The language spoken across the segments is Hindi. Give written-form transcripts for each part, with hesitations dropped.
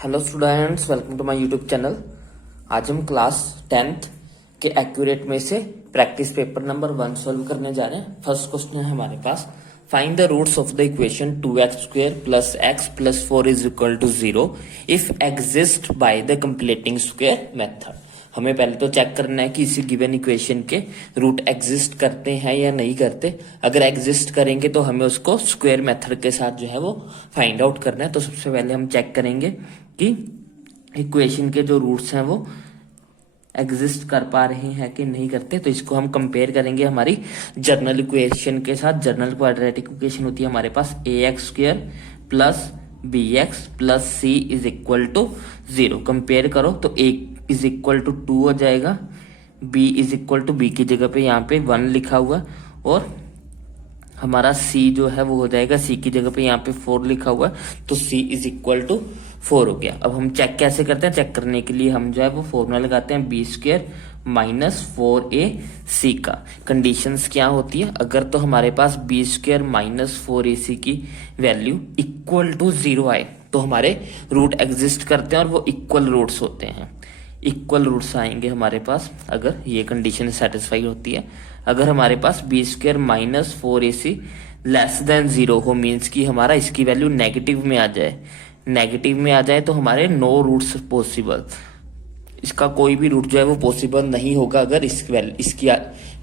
Hello students, welcome to my YouTube channel. आज हम क्लास 10th के एक्यूरेट में से प्रैक्टिस पेपर नंबर 1 सॉल्व करने जा रहे हैं। फर्स्ट क्वेश्चन है हमारे पास, find the roots of the equation 2x² plus x plus 4 is equal to 0 if exist by the completing square method. हमें पहले तो चेक करना है कि इसी गिवन इक्वेशन के रूट एग्जिस्ट करते हैं या नहीं करते। अगर एग्जिस्ट करेंगे तो हमें उसको स्क्वायर मेथड के साथ जो है वो फाइंड आउट करना है। तो सबसे पहले हम चेक करेंगे कि इक्वेशन के जो रूट्स हैं वो एग्जिस्ट कर पा रहे हैं कि नहीं करते। तो इसको हम कंपेयर करेंगे हमारी जर्नल इक्वेशन के साथ। जर्नल क्वाड्रेटिक इक्वेशन होती है हमारे पास ax² plus bx plus c is equal to 0। Compare करो तो a इज इक्वल टू 2 हो जाएगा, b is equal to b की जगह पे यहाँ पे 1 लिखा हुआ, और हमारा c जो है वो हो जाएगा c की जगह पे यहाँ पे 4 लिखा हुआ, तो c इज इक्वल टू 4 हो गया। अब हम चेक कैसे करते हैं? चेक करने के लिए हम जो है वो फॉर्मूला लगाते हैं b² माइनस 4ac का। कंडीशंस क्या होती है? अगर तो हमारे पास b² माइनस 4ac की वैल्यू इक्वल टू 0 आए तो हमारे रूट एग्जिस्ट करते हैं और वो इक्वल रूट्स होते हैं। इक्वल रूट्स आएंगे हमारे पास अगर ये कंडीशन सेटिस्फाई होती है। अगर हमारे पास b² minus 4ac less than 0 हो, मीन्स कि हमारा इसकी वैल्यू नेगेटिव में आ जाए, नेगेटिव में आ जाए तो हमारे नो रूट्स पॉसिबल, इसका कोई भी रूट जो है वो पॉसिबल नहीं होगा अगर इसकी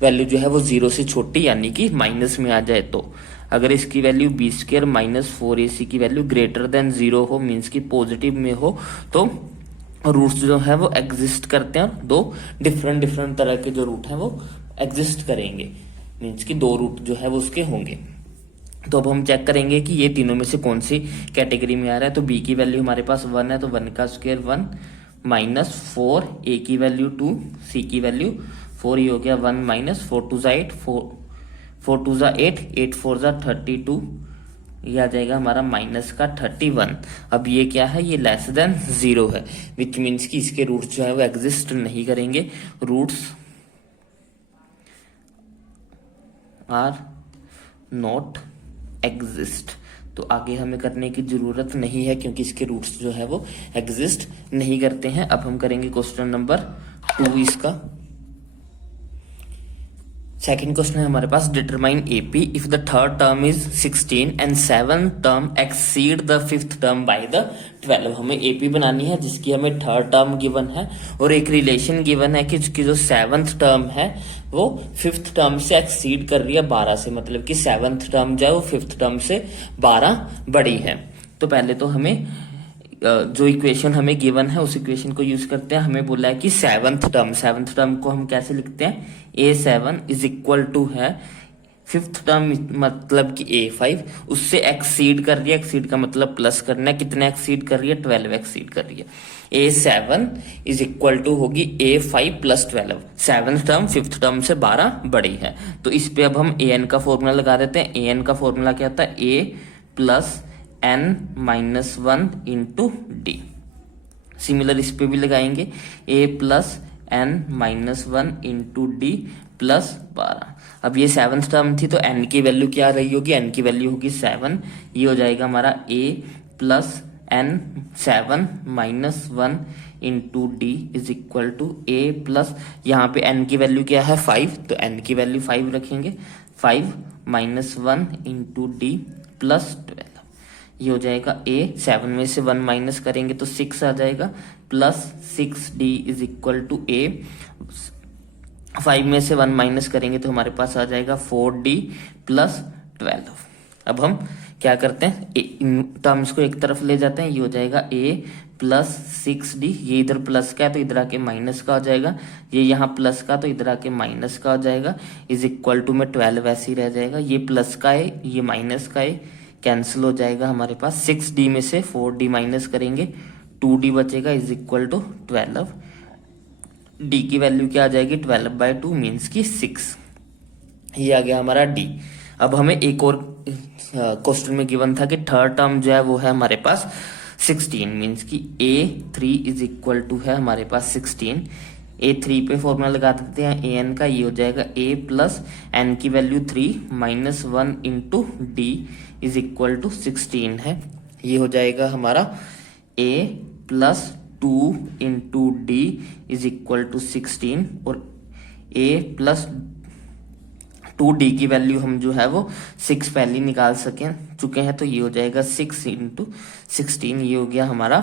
वैल्यू जो है वो 0 से छोटी यानी कि माइनस में आ जाए। तो अगर इसकी वैल्यू b² माइनस 4ac की वैल्यू ग्रेटर देन 0 हो, मीन्स कि पॉजिटिव में हो, तो रूट्स जो है वो एग्जिस्ट करते हैं। दो डिफरेंट तरह के जो रूट हैं वो एग्जिस्ट करेंगे, मीन्स कि 2 रूट जो है वो उसके होंगे। तो अब हम चेक करेंगे कि ये तीनों में से कौन सी कैटेगरी में आ रहा है। तो b की वैल्यू हमारे पास 1 है, तो 1 का स्क्वायर 1 माइनस 4, a की वैल्यू 2, c की वैल्यू 4, ये हो गया 1 माइनस 4 2 8, 4 2 8, 8 4 32, ये आ जाएगा हमारा माइनस का 31। अब ये क्या है? ये लेस देन 0 है, विच मीन्स कि इसके रूट्स जो है वो एग्जिस्ट नहीं करेंगे। Roots are not exist. तो आगे हमें करने की जरूरत नहीं है क्योंकि इसके रूट्स जो है वो एग्जिस्ट नहीं करते हैं। अब हम करेंगे क्वेश्चन नंबर 2 इसका। सेकेंड क्वेश्चन है हमारे पास, determine AP if the third term is 16 and 7th term exceed the 5th term by the 12। हमें AP बनानी है जिसकी हमें थर्ड टर्म गिवन है और एक रिलेशन गिवन है कि उसकी जो 7th टर्म है वो 5th टर्म से एक्सीड कर रही है 12 से, मतलब कि 7th टर्म जो है वो 5th टर्म से 12 बड़ी है। तो पहले तो हमें जो इक्वेशन हमें गिवन है उस इक्वेशन को यूज करते हैं। हमें बोला है कि 7th टर्म को हम कैसे लिखते हैं? a7 इज इक्वल टू है 5th टर्म मतलब कि a5, उससे एक्सीड कर रही है। एक्सीड का मतलब प्लस करना है, कितना एक्सीड कर रही है? 12 एक्सीड कर रही है। a7 इज इक्वल टू होगी a5 plus 12। 7th term 5th term से 12 बड़ी है, तो इस पे अब हम an का फॉर्मूला लगा देते हैं। an का फॉर्मूला क्या होता है? a plus n minus 1 into D. Similar इस पे भी लगाएंगे, a plus n minus 1 into D plus 12। अब ये 7th टर्म थी तो n की वैल्यू क्या रही होगी? n की वैल्यू होगी 7। ये हो जाएगा हमारा a plus n 7 minus 1 into d is equal to a plus, यहाँ पे n की वैल्यू क्या है? 5, तो n की वैल्यू 5 रखेंगे, 5 माइनस 1 इंटू डी प्लस 12। ये हो जाएगा a, 7 में से 1 माइनस करेंगे तो 6 आ जाएगा, plus 6d is equal to a, 5 में से 1 माइनस करेंगे तो हमारे पास आ जाएगा 4d प्लस 12। अब हम क्या करते हैं? इन टर्म्स को एक तरफ ले जाते हैं, ये हो जाएगा a प्लस 6d, ये इधर प्लस का है तो इधर आके माइनस का हो जाएगा, ये यहाँ प्लस का तो इधर आके माइनस का हो जाएगा, इज इक्वल टू में 12 ऐसे ही रह जाएगा। ये प्लस का है, ये माइनस का है, कैंसिल हो जाएगा हमारे पास। 6d में से 4d माइनस करेंगे, 2d बचेगा इज इक्वल टू 12। d की वैल्यू क्या आ जाएगी? 12/2 मीन्स की 6। ये आ गया हमारा d। अब हमें एक और क्वेश्चन में गिवन था कि थर्ड टर्म जो है वो है हमारे पास 16, मीन्स की a3 इज इक्वल टू है हमारे पास 16। a3 पे फॉर्मूला लगा देते हैं an का, ये हो जाएगा a प्लस n की value 3 minus 1 into d is equal to 16 है। ये हो जाएगा हमारा a plus 2 into d is equal to 16 और a प्लस 2d की वैल्यू हम जो है वो 6 पहले निकाल चुके हैं, तो ये हो जाएगा 6 इंटू 16। ये हो गया हमारा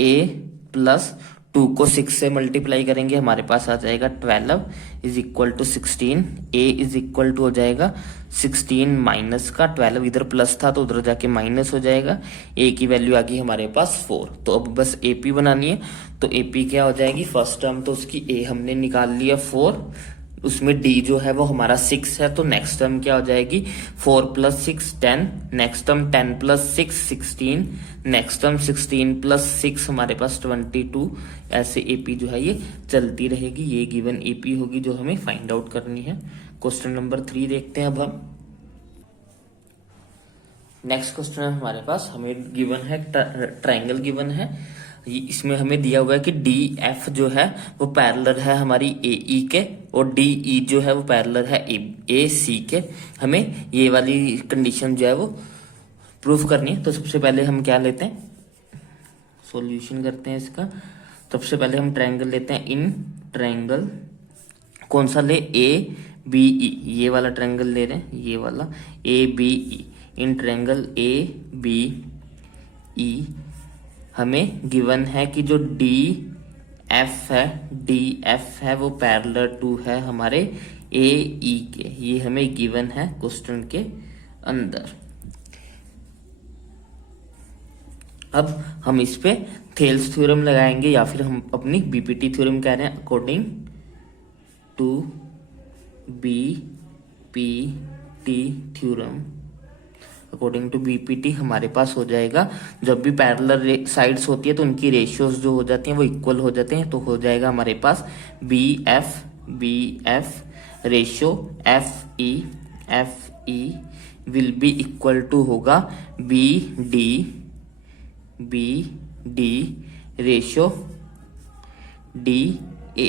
a प्लस 2 को 6 से मल्टीप्लाई करेंगे, हमारे पास आ जाएगा 12 is equal to 16। a is equal to हो जाएगा 16 माइनस का 12, इधर प्लस था तो उधर जाके माइनस हो जाएगा। a की वैल्यू आ गई हमारे पास 4। तो अब बस ap बनानी है, तो ap क्या हो जाएगी, फर्स्ट टर्म तो उसकी a हमने निकाल लिया 4, उसमें d जो है वो हमारा 6 है, तो नेक्स्ट टर्म क्या हो जाएगी 4 plus 6 10, next term 10 plus 6 16, next term 16 plus 6 हमारे पास 22। ऐसे एपी जो है ये चलती रहेगी। ये गिवन एपी होगी जो हमें फाइंड आउट करनी है। क्वेश्चन नंबर 3 देखते हैं अब हम। नेक्स्ट क्वेश्चन है हमारे पास, हमें गिवन है ट्राइंगल गिवन है, इसमें हमें दिया हुआ है कि डी एफ जो है वो पैरेलल है हमारी ए ई के और डी ई जो है वो पैरेलल है ए सी के। हमें ये वाली कंडीशन जो है वो प्रूफ करनी है। तो सबसे पहले हम क्या लेते हैं, सॉल्यूशन करते हैं इसका। सबसे पहले हम ट्रायंगल लेते हैं, इन ट्रायंगल कौन सा ले, ए बी ई, ये वाला ट्रायंगल ले रहे हैं, ये वाला A B E. In triangle A B E हमें गिवन है कि जो डी एफ है वो पैरेलल टू है हमारे ए ई के। ये हमें गिवन है क्वेश्चन के अंदर। अब हम इस पे थेल्स थ्योरम लगाएंगे या फिर हम अपनी बीपीटी थ्योरम कह रहे हैं, according to BPT theorem. According to BPT हमारे पास हो जाएगा, जब भी पैरेलल साइड्स होती है तो उनकी रेशियोज जो हो जाती हैं वो इक्वल हो जाते हैं। तो हो जाएगा हमारे पास B F ratio F E will be equal to होगा B D ratio D A.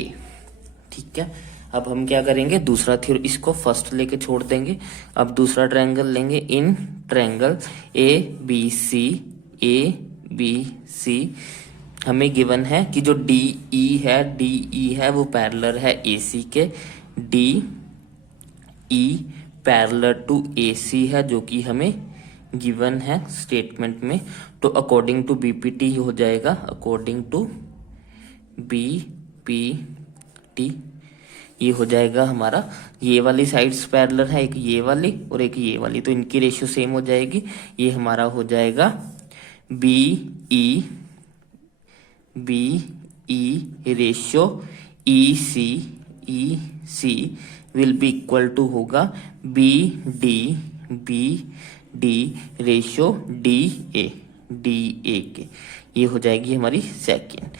ठीक है, अब हम क्या करेंगे, दूसरा थ्योरम, इसको फर्स्ट लेके छोड़ देंगे। अब दूसरा ट्रायंगल लेंगे, इन ट्रायंगल ए बी सी हमें गिवन है कि जो डी ई है वो पैरेलल है ए सी के। डी ई पैरेलल टू ए सी है, जो कि हमें गिवन है स्टेटमेंट में। तो अकॉर्डिंग टू बीपीटी हो जाएगा, अकॉर्डिंग टू बीपीटी ये हो जाएगा हमारा, ये वाली साइड्स पैरेलल है, एक ये वाली और एक ये वाली, तो इनकी रेशियो सेम हो जाएगी। ये हमारा हो जाएगा B E ratio E C will be equal to होगा B D ratio D A के। ये हो जाएगी हमारी सेकेंड।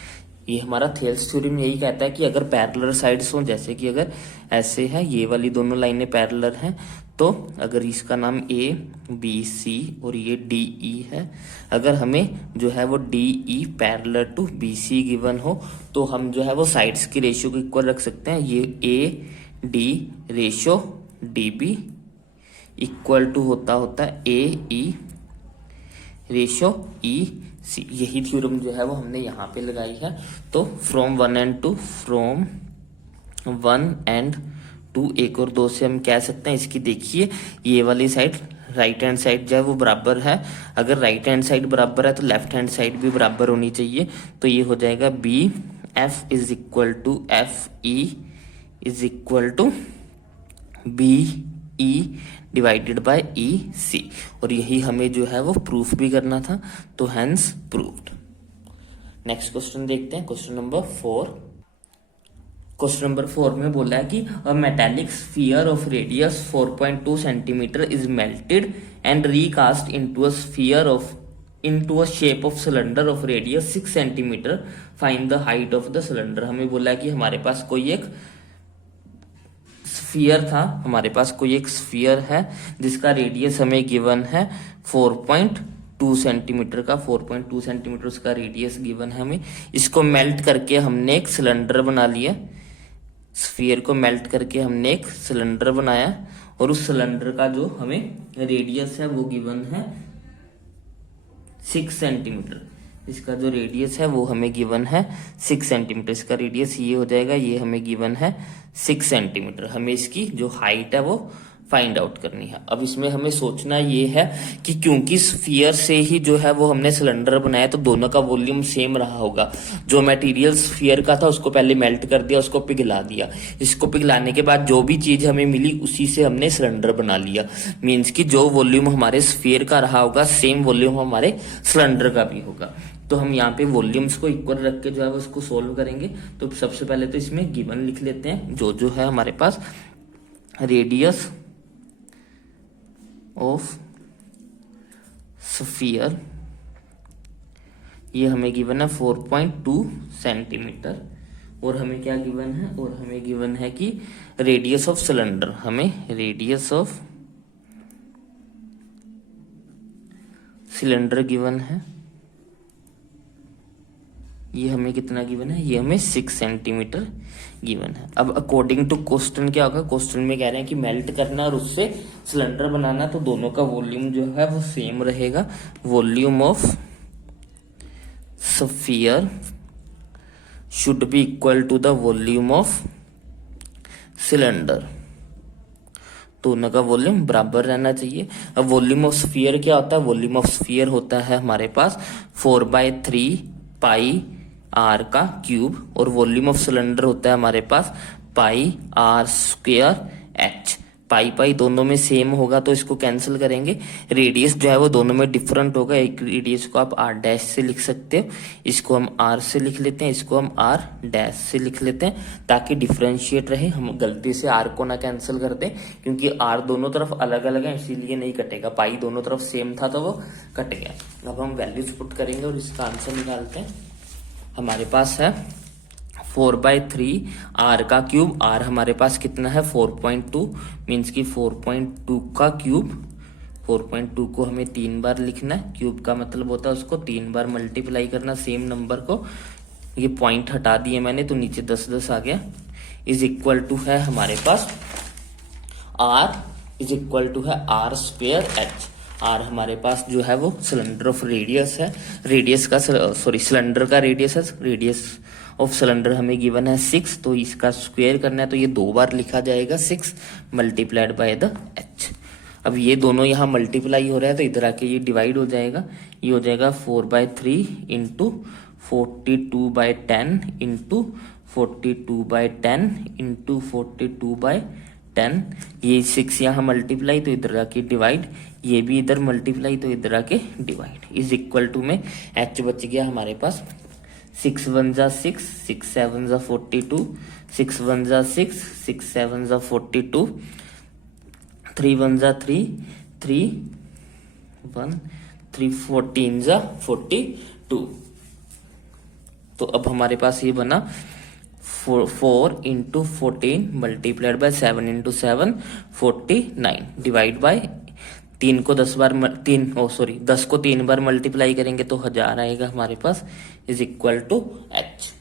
ये हमारा थेल्स थ्योरम यही कहता है कि अगर पैरेलल साइड्स हो, जैसे कि अगर ऐसे है, ये वाली दोनों लाइनें पैरेलल हैं, तो अगर इसका नाम ए बी सी और ये डी ई है, अगर हमें जो है वो D E parallel to B C given हो तो हम जो है वो साइड्स की रेशियो को इक्वल रख सकते हैं। ये A D ratio D B equal to होता है ए ई रेशियो ई सी। यही थ्योरम जो है वो हमने यहाँ पे लगाई है। तो फ्रॉम 1 एंड 2 1 और 2 से हम कह सकते हैं, इसकी देखिए ये वाली साइड राइट हैंड साइड जो है वो बराबर है। अगर राइट हैंड साइड बराबर है तो लेफ्ट हैंड साइड भी बराबर होनी चाहिए। तो ये हो जाएगा B F is equal to F E is equal to B E divided by E C. और यही हमें जो है वो प्रूफ भी करना था, तो हेंस प्रूव्ड। नेक्स्ट क्वेश्चन देखते हैं, क्वेश्चन नंबर 4। क्वेश्चन नंबर 4 में बोला है कि अ metallic sphere of radius 4.2 centimetre is melted and recast into a shape of cylinder of radius 6 centimetre, find the height of the cylinder. हमें बोला है कि हमारे पास कोई एक स्फीयर था, हमारे पास कोई एक स्फीयर है जिसका रेडियस हमें गिवन है 4.2 सेंटीमीटर का। 4.2 सेंटीमीटर उसका रेडियस गिवन है हमें। इसको मेल्ट करके हमने एक सिलेंडर बना लिया, स्फीयर को मेल्ट करके हमने एक सिलेंडर बनाया और उस सिलेंडर का जो हमें रेडियस है वो गिवन है 6 सेंटीमीटर। इसका जो रेडियस है वो हमें गिवन है 6 सेंटीमीटर, इसका रेडियस ये हो जाएगा, ये हमें गिवन है 6 सेंटीमीटर। हमें इसकी जो हाइट है वो फाइंड आउट करनी है। अब इसमें हमें सोचना ये है कि क्योंकि स्फीयर से ही जो है वो हमने सिलेंडर बनाया तो दोनों का वॉल्यूम सेम रहा होगा। जो मटेरियल स्फीयर का था उसको पहले मेल्ट कर दिया, उसको पिघला दिया, इसको पिघलाने के बाद जो भी चीज हमें मिली उसी से हमने सिलेंडर बना लिया। मीन्स कि जो वॉल्यूम हमारे स्फीयर का रहा होगा सेम वॉल्यूम हमारे सिलेंडर का भी होगा। तो हम यहाँ पे वॉल्यूम्स को इक्वल रख के जो है उसको सोल्व करेंगे। तो सबसे पहले तो इसमें गिवन लिख लेते हैं जो है हमारे पास रेडियस ऑफ स्फीयर, ये हमें गिवन है 4.2 सेंटीमीटर। और हमें क्या गिवन है, और हमें गिवन है कि रेडियस ऑफ सिलेंडर, हमें रेडियस ऑफ सिलेंडर गिवन है, ये हमें कितना गिवन है, ये हमें 6 सेंटीमीटर गिवन है। अब अकॉर्डिंग टू क्वेश्चन क्या होगा, क्वेश्चन में कह रहे हैं कि मेल्ट करना और उससे सिलेंडर बनाना, तो दोनों का वॉल्यूम जो है वो सेम रहेगा। Volume of sphere should be equal to the volume of cylinder, दोनों का वॉल्यूम बराबर रहना चाहिए। अब वॉल्यूम ऑफ स्फीयर क्या होता है, वॉल्यूम ऑफ स्फीयर होता है हमारे पास 4/3 पाई आर का क्यूब, और वॉल्यूम ऑफ सिलेंडर होता है हमारे पास पाई आर स्क्वायर एच। पाई पाई दोनों में सेम होगा तो इसको कैंसिल करेंगे। रेडियस जो है वो दोनों में डिफरेंट होगा, एक रेडियस को आप आर डैश से लिख सकते हो, इसको हम आर से लिख लेते हैं, इसको हम आर डैश से लिख लेते हैं ताकि डिफरेंशिएट रहे, हम गलती से आर को ना कैंसिल कर दें, क्योंकि आर दोनों तरफ अलग अलग है इसीलिए नहीं कटेगा। पाई दोनों तरफ सेम था तो वो कट गया। अब हम वैल्यूज पुट करेंगे और इसका आंसर निकालते हैं। हमारे पास है 4/3 आर का क्यूब, आर हमारे पास कितना है 4.2, मीन्स की 4.2 का क्यूब, 4.2 को हमें 3 बार लिखना है, क्यूब का मतलब होता है उसको 3 बार मल्टीप्लाई करना सेम नंबर को। ये पॉइंट हटा दिए मैंने तो नीचे 10 आ गया, इज इक्वल टू है हमारे पास आर इज इक्वल टू है आर स्क्वायर एच। आर हमारे पास जो है वो सिलेंडर ऑफ रेडियस है, रेडियस का सॉरी सिलेंडर का रेडियस है, रेडियस ऑफ सिलेंडर हमें गिवन है 6, तो इसका स्क्वायर करना है तो ये 2 बार लिखा जाएगा 6 मल्टीप्लाइड बाय द एच। अब ये दोनों यहाँ मल्टीप्लाई हो रहा है तो इधर आके ये डिवाइड हो जाएगा, ये हो जाएगा 4/3 इंटू 42/10 इंटू 42/10 इंटू 42/10। ये 6 यहाँ मल्टीप्लाई तो इधर आके डिवाइड, ये भी इधर मल्टीप्लाई तो इधर आके डिवाइड, इज इक्वल टू में एच बच गया हमारे पास 6 1 जा 6, 6 7 जा 42, 6 1 जा 6, 6 7 जा 42, 3 1 जा 3, 3 1 3 14 जा 42। तो अब हमारे पास ये बना 4 into 14 multiplied by 7 into 7 49 divide by 3 को 10 बार 10 को 3 बार मल्टीप्लाई करेंगे तो 1000 आएगा हमारे पास, इज इक्वल टू एच।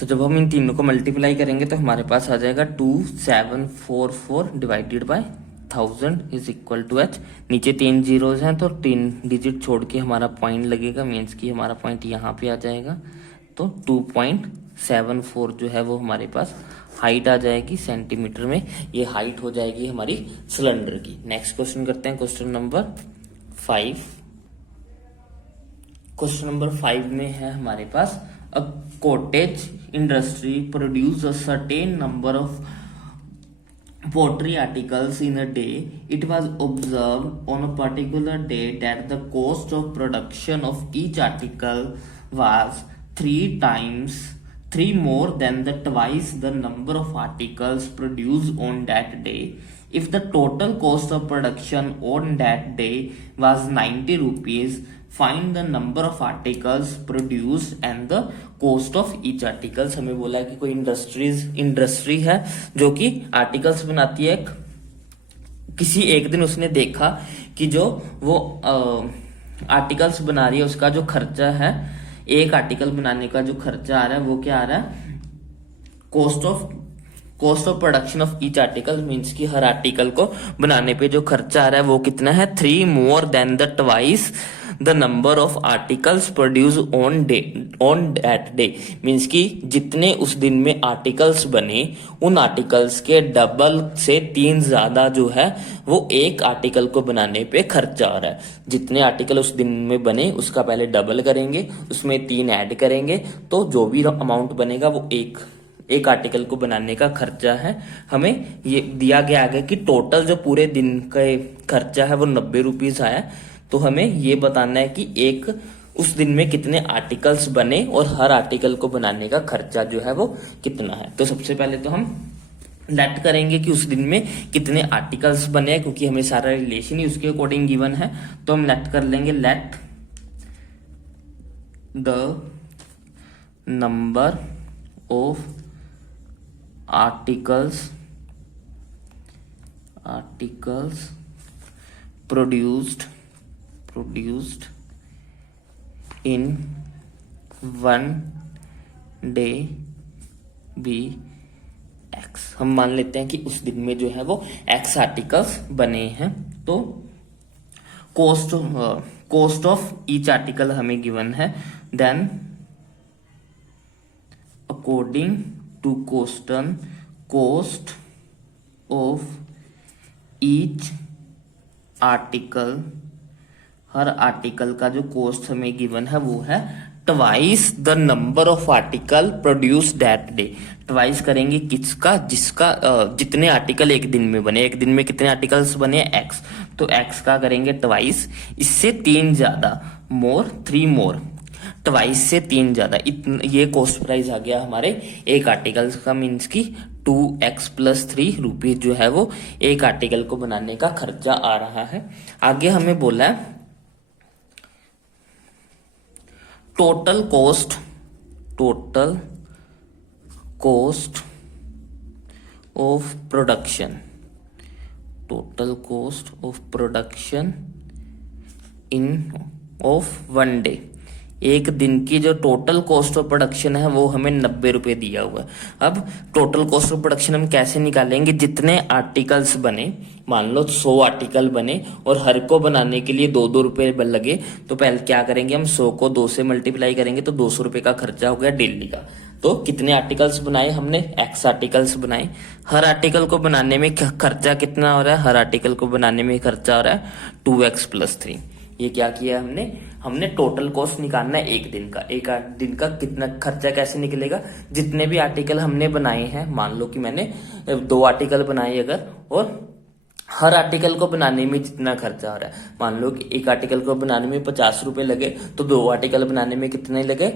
तो जब हम इन तीनों को मल्टीप्लाई करेंगे तो हमारे पास आ जाएगा 2744 divided by 1000 is equal to H. नीचे 3 जीरोज हैं तो 3 डिजिट छोड़ के हमारा पॉइंट लगेगा, मीन्स कि हमारा पॉइंट यहाँ पे आ जाएगा। तो 2.74 जो है वो हमारे पास हाइट आ जाएगी सेंटीमीटर में, ये हाइट हो जाएगी हमारी सिलेंडर की। नेक्स्ट क्वेश्चन करते हैं, क्वेश्चन नंबर 5। क्वेश्चन नंबर 5 में है हमारे पास a cottage industry produce a certain number of pottery articles in a day. It was observed on a particular day that the cost of production of each article was 3 more than the twice the number of articles produced on that day. If the total cost of production on that day was 90 rupees, find the number of articles produced and the cost of each articles। हमें बोला है कि कोई इंडस्ट्री है जो कि आर्टिकल्स बनाती है। किसी एक दिन उसने देखा कि जो वो आर्टिकल्स बना रही है उसका जो खर्चा है, एक आर्टिकल बनाने का जो खर्चा आ रहा है वो क्या आ रहा है, cost of production of each article, means कि हर आर्टिकल को बनाने पे जो खर्चा आ रहा है वो कितना है 3 more than the twice the number of articles produce on that day, means कि जितने उस दिन में आर्टिकल्स बने उन आर्टिकल्स के डबल से 3 ज्यादा जो है वो एक आर्टिकल को बनाने पे खर्चा आ रहा है। जितने आर्टिकल उस दिन में बने उसका पहले डबल करेंगे, उसमें 3 ऐड करेंगे, तो जो भी अमाउंट बनेगा वो एक आर्टिकल को बनाने का खर्चा है। हमें ये दिया गया आगे कि टोटल जो पूरे दिन का खर्चा है वो 90 रुपीज आया। तो हमें ये बताना है कि एक उस दिन में कितने आर्टिकल्स बने और हर आर्टिकल को बनाने का खर्चा जो है वो कितना है। तो सबसे पहले तो हम लेट करेंगे कि उस दिन में कितने आर्टिकल्स बने, क्योंकि हमें सारा रिलेशन ही उसके अकॉर्डिंग गिवन है। तो हम लेट कर लेंगे, let the number of articles produced in one day be x। हम मान लेते हैं कि उस दिन में जो है वो x आर्टिकल्स बने हैं। तो कॉस्ट ऑफ ईच आर्टिकल हमें गिवन है, then according to question cost of each article, हर आर्टिकल का जो कॉस्ट हमें गिवन है वो है twice the number of article produce that day. Twice करेंगे किसका, जिसका जितने आर्टिकल एक दिन में बने, एक दिन में कितने आर्टिकल्स बने एक्स, तो एक्स का करेंगे ट्वाइस, इससे 3 ज्यादा, मोर 3 मोर, ट्वाइस से 3 ज्यादा, ये कॉस्ट प्राइस आ गया हमारे एक आर्टिकल का, मीन्स की 2x + 3 रुपीज जो है वो एक आर्टिकल को बनाने का खर्चा आ रहा है। आगे हमें बोला है total cost of production, total cost of production in of 1 day. एक दिन की जो टोटल कॉस्ट ऑफ प्रोडक्शन है वो हमें 90 रुपए दिया हुआ है। अब टोटल कॉस्ट ऑफ प्रोडक्शन हम कैसे निकालेंगे, जितने आर्टिकल्स बने, मान लो 100 आर्टिकल बने और हर को बनाने के लिए 2-2 रुपए लगे, तो पहले क्या करेंगे, हम 100 को 2 से मल्टीप्लाई करेंगे तो 200 रुपए का खर्चा हो गया डेली का। तो कितने आर्टिकल्स बनाए हमने, x आर्टिकल्स बनाए। हर आर्टिकल को बनाने में खर्चा कितना हो रहा है, हर आर्टिकल को बनाने में खर्चा हो रहा है 2x + 3। ये क्या किया हमने टोटल कॉस्ट निकालना है एक दिन का। एक दिन का कितना खर्चा कैसे निकलेगा, जितने भी आर्टिकल हमने बनाए हैं, मान लो कि मैंने 2 आर्टिकल बनाए अगर, और हर आर्टिकल को बनाने में जितना खर्चा आ रहा है, मान लो कि एक आर्टिकल को बनाने में 50 रुपए लगे, तो 2 आर्टिकल बनाने में कितने लगे,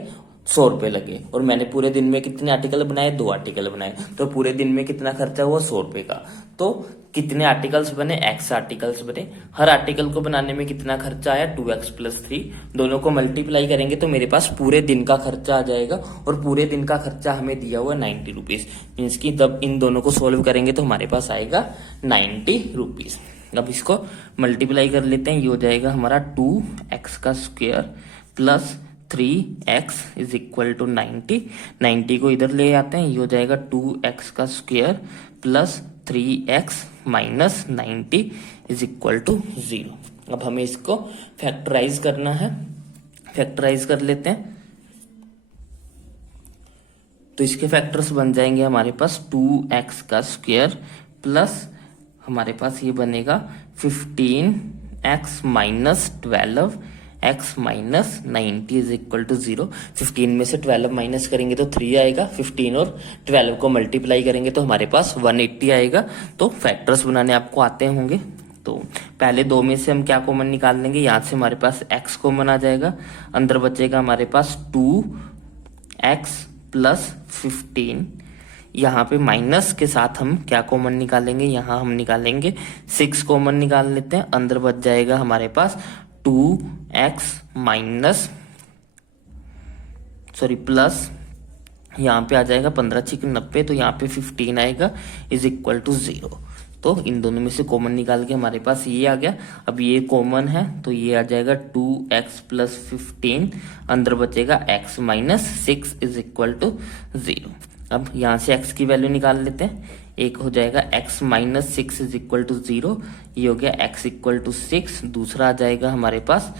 100 रुपए लगे। और मैंने पूरे दिन में कितने आर्टिकल बनाए, 2 आर्टिकल बनाए, तो पूरे दिन में कितना खर्चा हुआ, 100 रुपए का। तो कितने आर्टिकल्स बने, x आर्टिकल्स बने। हर आर्टिकल को बनाने में कितना खर्चा आया, 2x + 3। दोनों को मल्टीप्लाई करेंगे तो मेरे पास पूरे दिन का खर्चा आ जाएगा, और पूरे दिन का खर्चा हमें दिया हुआ 90 रुपीज, मीन्स की तब इन दोनों को सोल्व करेंगे तो हमारे पास आएगा 90 रुपीज। अब इसको मल्टीप्लाई कर लेते हैं, ये हो जाएगा हमारा 2x² + 3x = 90। 90 को इधर ले आते हैं, ये हो जाएगा 2x² + 3x - 90 = 0। अब हमें इसको फैक्टराइज करना है, फैक्टराइज कर लेते हैं। तो इसके फैक्टर्स बन जाएंगे हमारे पास 2x² प्लस हमारे पास ये बनेगा 15x - 12 x - 90 = 0। 15 में से 12 माइनस करेंगे तो 3 आएगा, 15 और 12 को मल्टीप्लाई करेंगे तो हमारे पास 180 आएगा। तो फैक्टर्स बनाने आपको आते होंगे। तो पहले 2 में से हम क्या कॉमन निकाल लेंगे, यहाँ से हमारे पास x कॉमन आ जाएगा, अंदर बचेगा हमारे पास 2x + 15। यहाँ पे माइनस के साथ हम क्या कॉमन निकालेंगे, यहाँ हम निकालेंगे 6 कॉमन निकाल लेते हैं, अंदर बच जाएगा हमारे पास 2x प्लस यहाँ पे आ जाएगा 15 × 90, तो यहाँ पे 15 आएगा = 0। तो इन दोनों में से कॉमन निकाल के हमारे पास ये आ गया। अब ये कॉमन है तो ये आ जाएगा 2x + 15, अंदर बचेगा x - 6 = 0। अब यहाँ से x की वैल्यू निकाल लेते हैं, एक हो जाएगा x - 6 = 0, ये हो गया x = 6, दूसरा आ जाएगा हमारे पास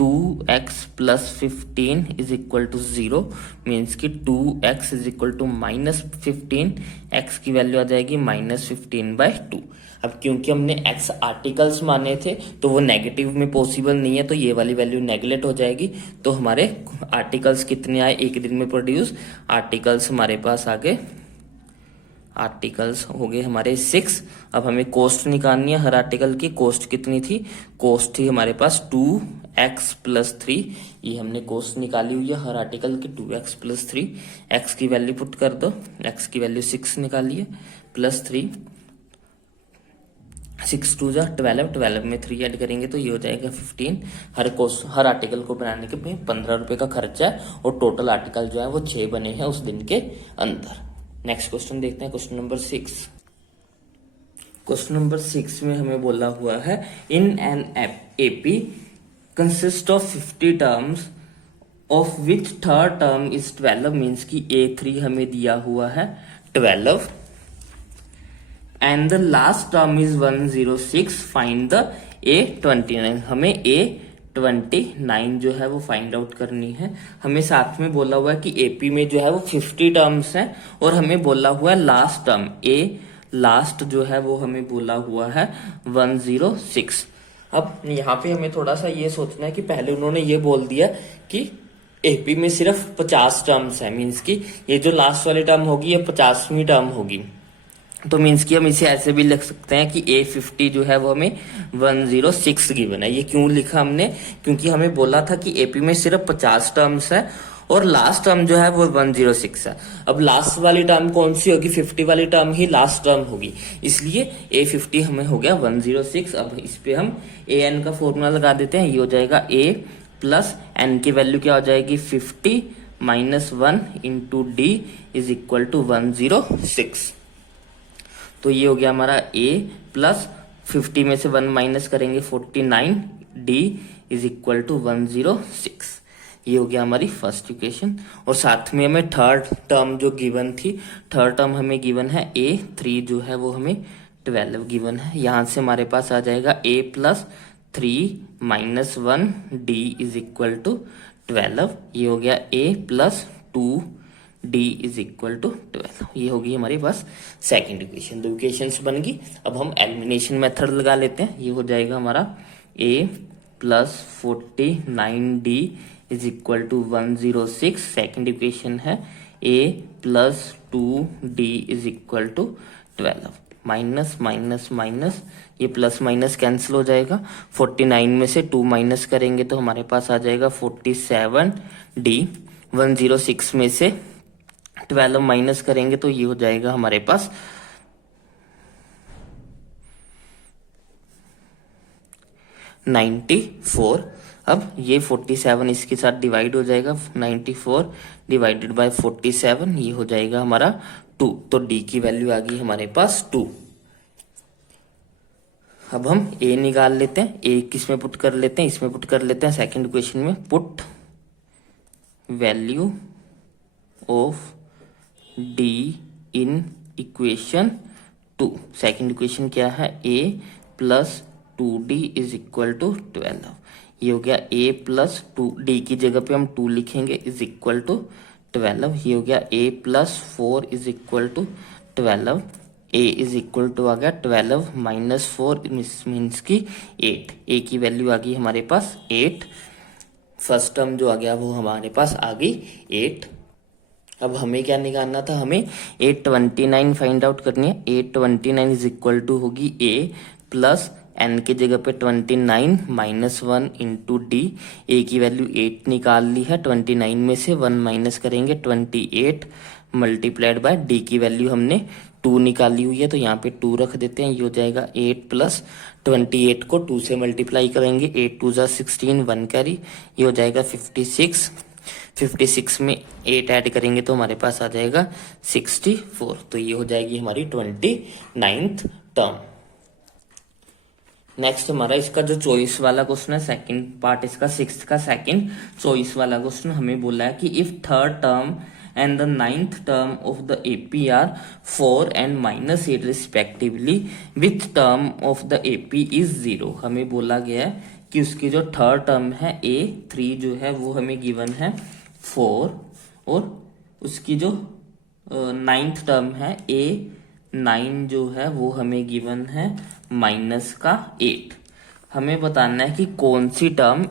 2x plus 15 is equal to 0 means कि 2x is equal to -15, x की वैल्यू आ जाएगी -15/2। अब क्योंकि हमने x आर्टिकल्स माने थे तो वो नेगेटिव में पॉसिबल नहीं है, तो ये वाली वैल्यू नेगलेक्ट हो जाएगी। तो हमारे आर्टिकल्स कितने आए एक दिन में प्रोड्यूस? आर्टिकल्स हमारे पास आ गए, आर्टिकल्स हो गए हमारे 6। अब हमें कॉस्ट निकालनी है हर आर्टिकल की। कॉस्ट कितनी थी? कॉस्ट थी हमारे पास 2x प्लस 3, ये हमने कॉस्ट निकाली हुई है हर आर्टिकल की 2x प्लस 3। x की वैल्यू पुट कर दो, x की वैल्यू 6 निकालिए प्लस 3, 6 2 जा 12, 12 में 3 ऐड करेंगे तो ये हो जाएगा 15। हर आर्टिकल को बनाने के 15 रुपए का खर्चा है और टोटल आर्टिकल जो है वो 6 बने हैं उस दिन के अंदर। नेक्स्ट क्वेश्चन देखते हैं, क्वेश्चन नंबर 6। क्वेश्चन नंबर 6 में हमें बोला हुआ है in an AP consist of 50 terms of which third term is 12, means की A3 हमें दिया हुआ है 12 and the last term is 106, find the A29। हमें A29 जो है वो फाइंड आउट करनी है। हमें साथ में बोला हुआ है कि एपी में जो है वो 50 टर्म्स हैं और हमें बोला हुआ है लास्ट टर्म लास्ट जो है वो हमें बोला हुआ है 106। अब यहाँ पे हमें थोड़ा सा ये सोचना है कि पहले उन्होंने ये बोल दिया कि एपी में सिर्फ 50 टर्म्स है, मीन्स की ये जो लास्ट वाली टर्म होगी ये 50वीं टर्म होगी। तो मीन्स की हम इसे ऐसे भी लिख सकते हैं कि A50 जो है वो हमें 106 गिवन है। ये क्यों लिखा हमने? क्योंकि हमें बोला था कि एपी में सिर्फ 50 टर्म्स है और लास्ट टर्म जो है वो 106 है। अब लास्ट वाली टर्म कौन सी होगी? 50 वाली टर्म ही लास्ट टर्म होगी, इसलिए A50 हमें हो गया 106। अब इस पे हम an का फॉर्मूला लगा देते हैं, ये हो जाएगा a प्लस n की वैल्यू क्या हो जाएगी 50 minus 1 into d is equal to 106। तो ये हो गया हमारा a प्लस 50 में से 1 माइनस करेंगे 49, d इज इक्वल टू 106। ये हो गया हमारी फर्स्ट इक्वेशन। और साथ में हमें थर्ड टर्म जो गिवन थी, थर्ड टर्म हमें गिवन है A3 जो है वो हमें 12 गिवन है। यहां से हमारे पास आ जाएगा a plus 3 minus 1 d is equal to 12। ये हो गया a plus 2 d is equal to 12। ये होगी हमारे पास सेकंड इक्वेशन। दो इक्वेशंस बन गई। अब हम एलिमिनेशन मेथड लगा लेते हैं। ये हो जाएगा हमारा a plus 49d is equal to 106। Second equation है a plus 2d is equal to 12। Minus minus minus, ये प्लस माइनस कैंसिल हो जाएगा। 49 में से 2 माइनस करेंगे तो हमारे पास आ जाएगा 47d। 106 में से 12 माइनस करेंगे तो ये हो जाएगा हमारे पास 94। अब ये 47 इसके साथ डिवाइड हो जाएगा, 94 डिवाइडेड बाय 47 ये हो जाएगा हमारा 2। तो d की वैल्यू आ गई हमारे पास 2। अब हम a निकाल लेते हैं। a किस में पुट कर लेते हैं? इसमें पुट कर लेते हैं सेकंड इक्वेशन में। Put value of d in equation 2। Second equation क्या है? a plus 2d is equal to 12। ये हो गया a प्लस 2d की जगह पे हम 2 लिखेंगे इज इक्वल टू 12। ये हो गया a plus 4 is equal to 12। a is equal to आ गया 12 माइनस 4 मीन्स की 8। a की वैल्यू आ गई हमारे पास 8। फर्स्ट टर्म जो आ गया वो हमारे पास आ गई 8। अब हमें क्या निकालना था? हमें 829 फाइंड आउट करनी है। 829 इज इक्वल टू होगी a प्लस n की जगह पे 29 माइनस 1 इंटू डी। a की वैल्यू 8 निकाल ली है। 29 में से 1 माइनस करेंगे 28 मल्टीप्लाइड बाय d की वैल्यू हमने 2 निकाली हुई है तो यहाँ पे 2 रख देते हैं। ये हो जाएगा 8 प्लस 28 को 2 से मल्टीप्लाई करेंगे, 8 2 जा 16, 1 कैरी, ये हो जाएगा 56। 56 में 8 ऐड करेंगे तो हमारे पास आ जाएगा 64। तो ये हो जाएगी हमारी 29th टर्म। नेक्स्ट हमारा इसका जो चॉइस वाला क्वेश्चन है, सेकंड पार्ट इसका 6th का सेकंड चॉइस वाला क्वेश्चन हमें बोला है कि if third term and the 9th term of the AP are 4 and -8 respectively with term of the AP is 0। हमें बोला गया है कि उसकी जो थर्ड टर्म है A3 जो है वो हमें गिवन है 4 और उसकी जो नाइन्थ टर्म है A9 जो है वो हमें गिवन है -8। हमें बताना है कि कौन सी टर्म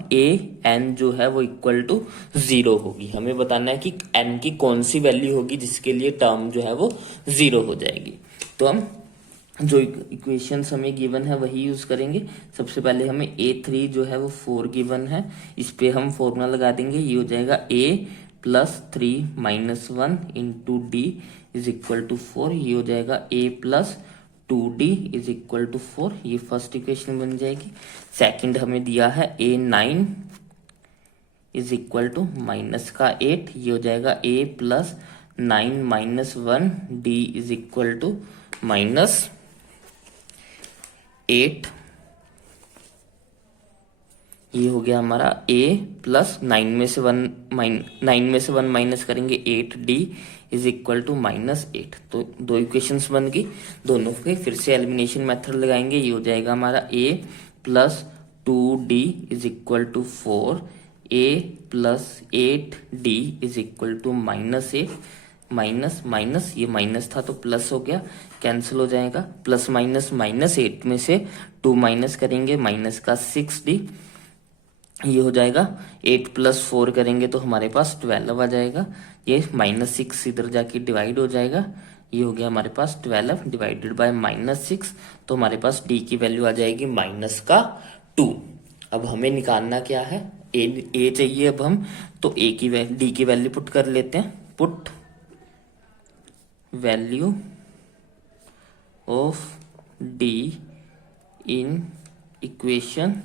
an जो है वो इक्वल टू 0 होगी। हमें बताना है कि n की कौन सी वैल्यू होगी जिसके लिए टर्म जो है वो 0 हो जाएगी। तो हम जो इक्वेशंस हमें गिवन है वही यूज करेंगे। सबसे पहले हमें A3 जो है वो 4 गिवन है, इस पे हम फॉर्मूला लगा देंगे। ये हो जाएगा A+3 - 1 into D is equal to 4। ये हो जाएगा A+2D इज इक्वल टू 4। ये फर्स्ट इक्वेशन बन जाएगी। सेकंड हमें दिया है A9 इज इक्वल टू -8। ये हो जाएगा A+9 - 1D is equal to -8। ये हो गया हमारा A+9 में से 1 माइनस करेंगे 8D इज इक्वल टू -8। तो दो इक्वेशंस बन गई दोनों के। फिर से एलिमिनेशन मेथड लगाएंगे। ये हो जाएगा हमारा A+2D is equal to 4, A+8D is equal to -8। Minus minus, ये माइनस था तो प्लस हो गया, कैंसिल हो जाएगा। प्लस माइनस -8 में से 2 माइनस करेंगे, माइनस का 6D। ये हो जाएगा 8 + 4 करेंगे तो हमारे पास 12 आ जाएगा। ये -6 इधर जाके डिवाइड हो जाएगा। ये हो गया हमारे पास 12 डिवाइडेड बाय -6। तो हमारे पास D की वैल्यू आ जाएगी -2। अब हमें निकालना क्या है, A चाहिए अब हम, तो D की वैल्यू पुट कर लेते हैं। Put value of D in equation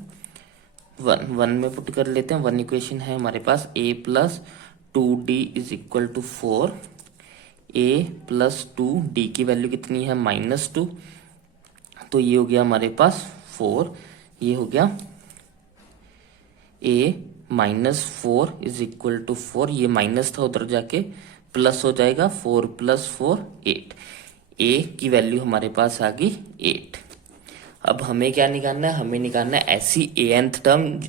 1 में पुट कर लेते हैं। 1 इक्वेशन है हमारे पास A+2D is equal to 4। A+2D की वैल्यू कितनी है -2, तो ये हो गया हमारे पास 4। ये हो गया A-4 इज इक्वल टू 4। ये माइनस था उधर जाके प्लस हो जाएगा। 4 + 4 8। A की वैल्यू हमारे पास आ गई 8। अब हमें क्या निकालना है, हमें निकालना है ऐसी nth टर्म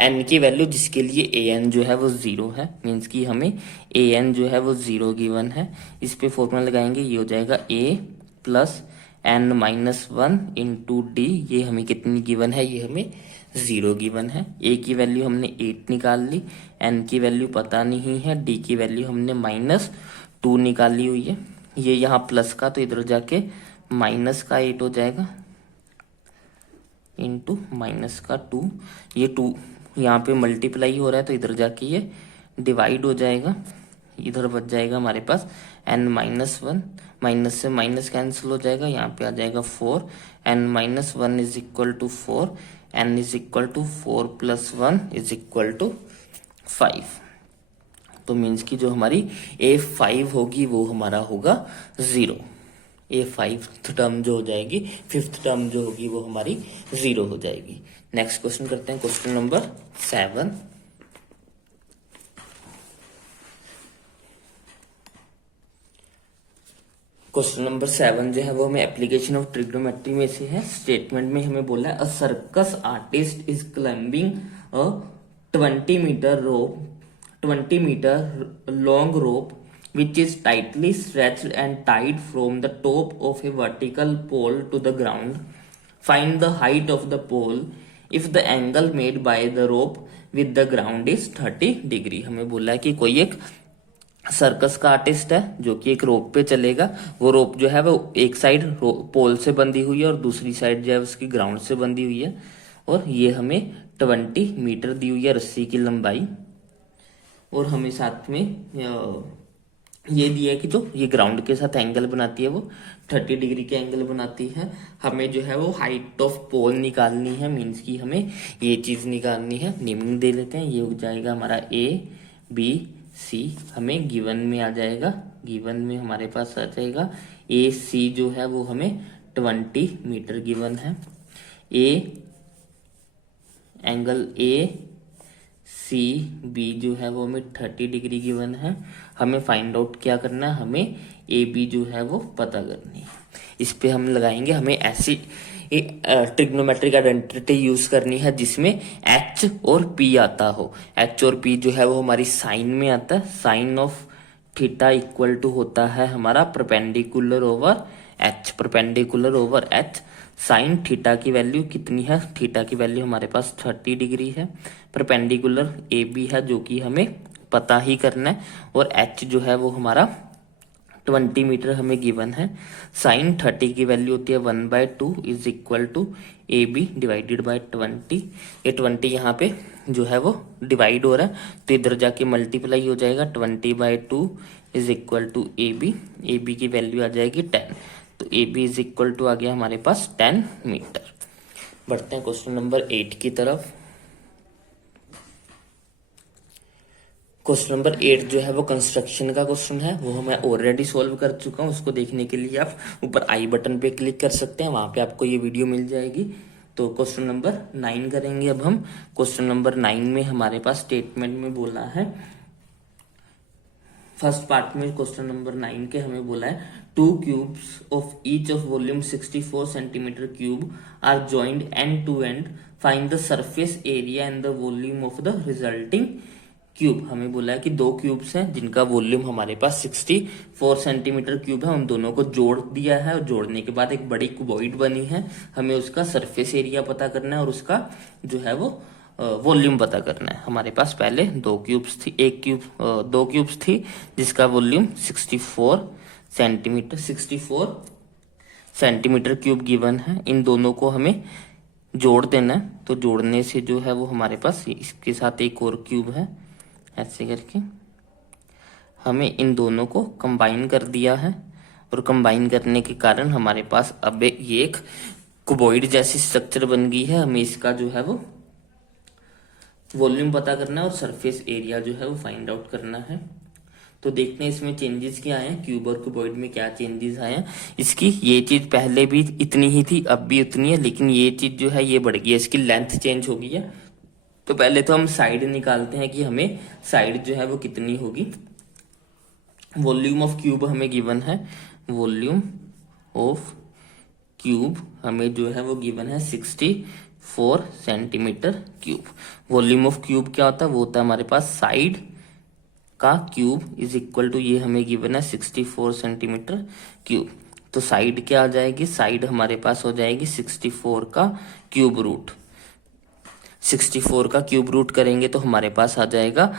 n की वैल्यू जिसके लिए an जो है वो 0 है। मीन्स कि हमें an जो है वो 0 गिवन है। इस पे फॉर्मूला लगाएंगे। ये हो जाएगा A+n - 1 इंटू D। ये हमें कितनी गिवन है, ये हमें 0 गिवन है। A की वैल्यू हमने 8 निकाल ली, n की वैल्यू पता नहीं है, D की वैल्यू हमने -2 निकाली हुई है। ये यहाँ प्लस का तो इधर जाके माइनस का 8 हो जाएगा इंटू -2। ये 2 यहाँ पे मल्टीप्लाई हो रहा है तो इधर जाके ये डिवाइड हो जाएगा। इधर बच जाएगा हमारे पास n - 1, माइनस से माइनस कैंसिल हो जाएगा। यहाँ पे आ जाएगा 4, n - 1 is equal to 4, n is equal to 4 + 1 is equal to 5। तो मीन्स की जो हमारी A5 होगी वो हमारा होगा 0। A5 टर्म जो हो जाएगी, 5th टर्म जो होगी वो हमारी 0 हो जाएगी। नेक्स्ट क्वेश्चन करते हैं, क्वेश्चन नंबर 7। क्वेश्चन नंबर 7 जो है वो हमें एप्लीकेशन ऑफ ट्रिग्नोमेट्री में से है। स्टेटमेंट में हमें बोला है a circus artist is climbing a 20 metre long rope which is tightly stretched and tied from the top of a vertical pole to the ground. Find the height of the pole if the angle made by the rope with the ground is 30 degree। हमें बोला है कि कोई एक सर्कस का आर्टिस्ट है जो कि एक रोप पे चलेगा। वो रोप जो है वो एक साइड पोल से बंधी हुई है और दूसरी साइड जो है उसकी ग्राउंड से बंधी हुई है। और ये हमें 20 मीटर दी हुई है रस्सी की लंबाई। और हमें साथ में ये दिया है कि जो ये ग्राउंड के साथ एंगल बनाती है वो 30 डिग्री के एंगल बनाती है। हमें जो है वो हाइट ऑफ पोल निकालनी है। मीन्स की हमें ये चीज निकालनी है। नेमिंग दे लेते हैं। ये हो जाएगा हमारा ABC। हमें गिवन में आ जाएगा, गिवन में हमारे पास आ जाएगा AC जो है वो हमें 20 मीटर गिवन है। एंगल ACB जो है वो हमें 30 डिग्री गिवन है। हमें फाइंड आउट क्या करना है, हमें AB जो है वो पता करनी है। इस पे हम लगाएंगे। हमें ऐसी ट्रिग्नोमेट्रिक आइडेंटिटी यूज करनी है जिसमें एच और पी आता हो। एच और पी जो है वो हमारी साइन में आता है। Sine of theta equal to होता है हमारा perpendicular over H, perpendicular over H. Sine theta की वैल्यू कितनी है, थीटा की वैल्यू हमारे पास 30 डिग्री है। परपेंडिकुलर ए बी है जो कि हमें पता ही करना है, और एच जो है वो हमारा 20 मीटर हमें गिवन है। साइन 30 की वैल्यू होती है 1/2 is equal to A B divided by 20। ये 20 यहाँ पे जो है वो डिवाइड हो रहा है तो इधर जाके मल्टीप्लाई हो जाएगा। 20/2 is equal to A B, A B की वैल्यू आ जाएगी 10, तो A B is equal to आ गया हमारे पास 10 मीटर। बढ़ते हैं क्वेश्चन नंबर 8 की तरफ। क्वेश्चन नंबर 8 जो है वो कंस्ट्रक्शन का क्वेश्चन है, वो मैं ऑलरेडी सॉल्व कर चुका हूँ। उसको देखने के लिए आप ऊपर आई बटन पे क्लिक कर सकते हैं, वहां पे आपको ये वीडियो मिल जाएगी। तो क्वेश्चन नंबर 9 करेंगे अब हम। क्वेश्चन नंबर 9 में हमारे पास स्टेटमेंट में बोला है, फर्स्ट पार्ट में क्वेश्चन नंबर 9 के हमें बोला है 2 cubes of each of volume 64 centimetre cube are joined end to end, find the surface area and the volume of the resulting cube. हमें बोला है कि 2 क्यूब्स हैं जिनका वॉल्यूम हमारे पास 64 सेंटीमीटर क्यूब है, उन दोनों को जोड़ दिया है और जोड़ने के बाद एक बड़ी क्यूबॉइड बनी है। हमें उसका सरफेस एरिया पता करना है और उसका जो है वो वॉल्यूम पता करना है। हमारे पास पहले 2 क्यूब्स थी, 2 क्यूब्स थी जिसका वॉल्यूम 64 सेंटीमीटर क्यूब गिवन है। इन दोनों को हमें जोड़ देना है, तो जोड़ने से जो है वो हमारे पास इसके साथ एक और क्यूब है, ऐसे करके हमें इन दोनों को कंबाइन कर दिया है, और कंबाइन करने के कारण हमारे पास अब ये एक क्यूबॉइड जैसी स्ट्रक्चर बन गई है। हमें इसका जो है वो वॉल्यूम पता करना है और सरफेस एरिया जो है वो फाइंड आउट करना है। तो देखते हैं इसमें चेंजेस क्या आए हैं, क्यूब और क्यूबॉइड में क्या चेंजेस आए हैं। इसकी ये चीज पहले भी इतनी ही थी, अब भी उतनी है, लेकिन ये चीज जो है ये बढ़ गई है, इसकी लेंथ चेंज हो गई है। तो पहले तो हम साइड निकालते हैं कि हमें साइड जो है वो कितनी होगी। वॉल्यूम ऑफ क्यूब हमें गिवन है, वॉल्यूम ऑफ क्यूब हमें जो है वो गिवन है 64 centimetre cube. Volume of cube क्या होता है, वो होता है हमारे पास साइड का क्यूब इज इक्वल टू, ये हमें गिवन है 64 सेंटीमीटर क्यूब। तो साइड क्या आ जाएगी, साइड हमारे पास हो जाएगी 64 का क्यूब रूट। 64 का क्यूब रूट करेंगे तो हमारे पास आ जाएगा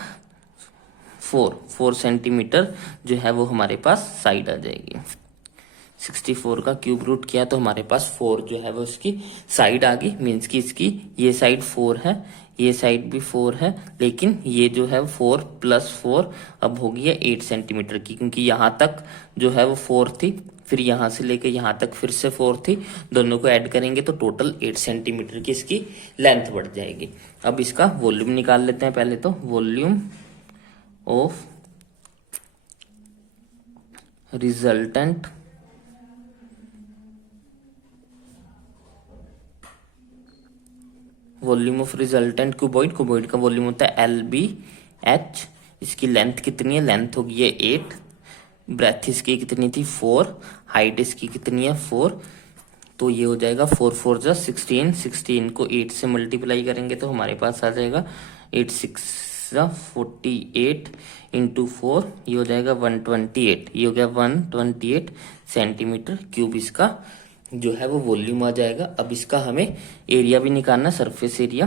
4 सेंटीमीटर जो है वो हमारे पास साइड आ जाएगी। 64 का क्यूब रूट किया तो हमारे पास 4 जो है वो इसकी साइड आ गई। मीन्स की इसकी ये साइड 4 है, ये साइड भी 4 है, लेकिन ये जो है 4 + 4 अब हो गई है 8 सेंटीमीटर की, क्योंकि यहाँ तक जो है वो 4 थी, फिर यहाँ से लेके यहाँ तक फिर से 4 थी। दोनों को ऐड करेंगे तो टोटल 8 सेंटीमीटर की इसकी लेंथ बढ़ जाएगी। अब इसका वॉल्यूम निकाल लेते हैं पहले। तो volume of resultant volume of resultant cuboid, cuboid का वॉल्यूम होता है LBH। इसकी लेंथ कितनी है, लेंथ होगी है 8, ब्रेथ इसकी कितनी थी 4, हाइट इसकी कितनी है 4, तो ये हो जाएगा 4 4 जा 16, 16 को 8 से मल्टीप्लाई करेंगे तो हमारे पास आ जाएगा 8 6 जा 48 इंटू 4, ये हो जाएगा 128, ये हो गया 128 सेंटीमीटर क्यूब इसका जो है वो वॉल्यूम आ जाएगा। अब इसका हमें एरिया भी निकालना, surface area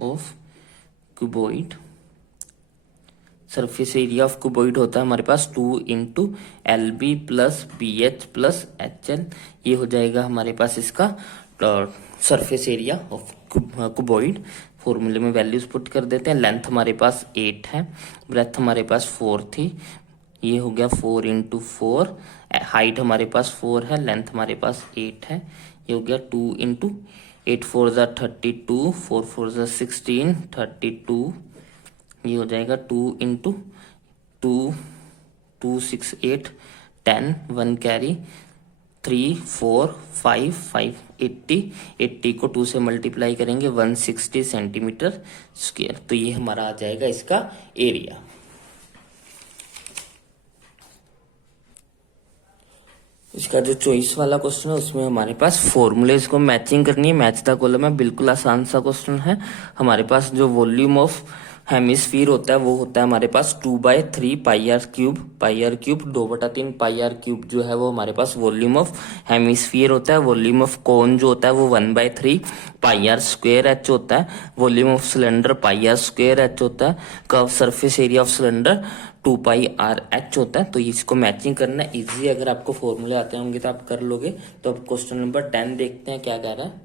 of cuboid. Surface area of cuboid होता है हमारे पास 2 इंटू LB + BH + HL, ये हो जाएगा हमारे पास इसका सरफेस एरिया ऑफ क्यूबॉइड। फॉर्मूले में वैल्यूज पुट कर देते हैं। लेंथ हमारे पास 8 है, ब्रेथ हमारे पास 4 थी, ये हो गया 4 इंटू 4, हाइट हमारे पास 4 है, लेंथ हमारे पास 8 है, ये हो गया 2 इंटू 8 4 जा 32, 4 4 जा 16, 32, ये हो जाएगा 2 इंटू 2 2 6 8 10, 1 कैरी 3 4 5 5 80 को 2 से मल्टीप्लाई करेंगे 160 सेंटीमीटर स्क्वायर। तो ये हमारा आ जाएगा इसका एरिया। इसका जो चॉइस वाला क्वेश्चन है उसमें हमारे पास फॉर्मूलेज को मैचिंग करनी है, मैच द कॉलम है, बिल्कुल आसान सा क्वेश्चन है। हमारे पास जो वॉल्यूम ऑफ हेमिस्फीयर होता है वो होता है हमारे पास 2/3 pi R cube 2/3 pi R cube जो है वो हमारे पास वॉल्यूम ऑफ हेमिस्फीयर होता है। वॉल्यूम ऑफ कोन जो होता है वो 1/3 पाई आर स्क्वायर एच होता है। Volume of cylinder pi r square H होता है। Curve surface area of cylinder 2πr/h होता है। तो इसको मैचिंग करना इजी, अगर आपको फॉर्मूले आते होंगे तो आप कर लोगे। तो अब क्वेश्चन नंबर 10 देखते हैं क्या कह रहा है।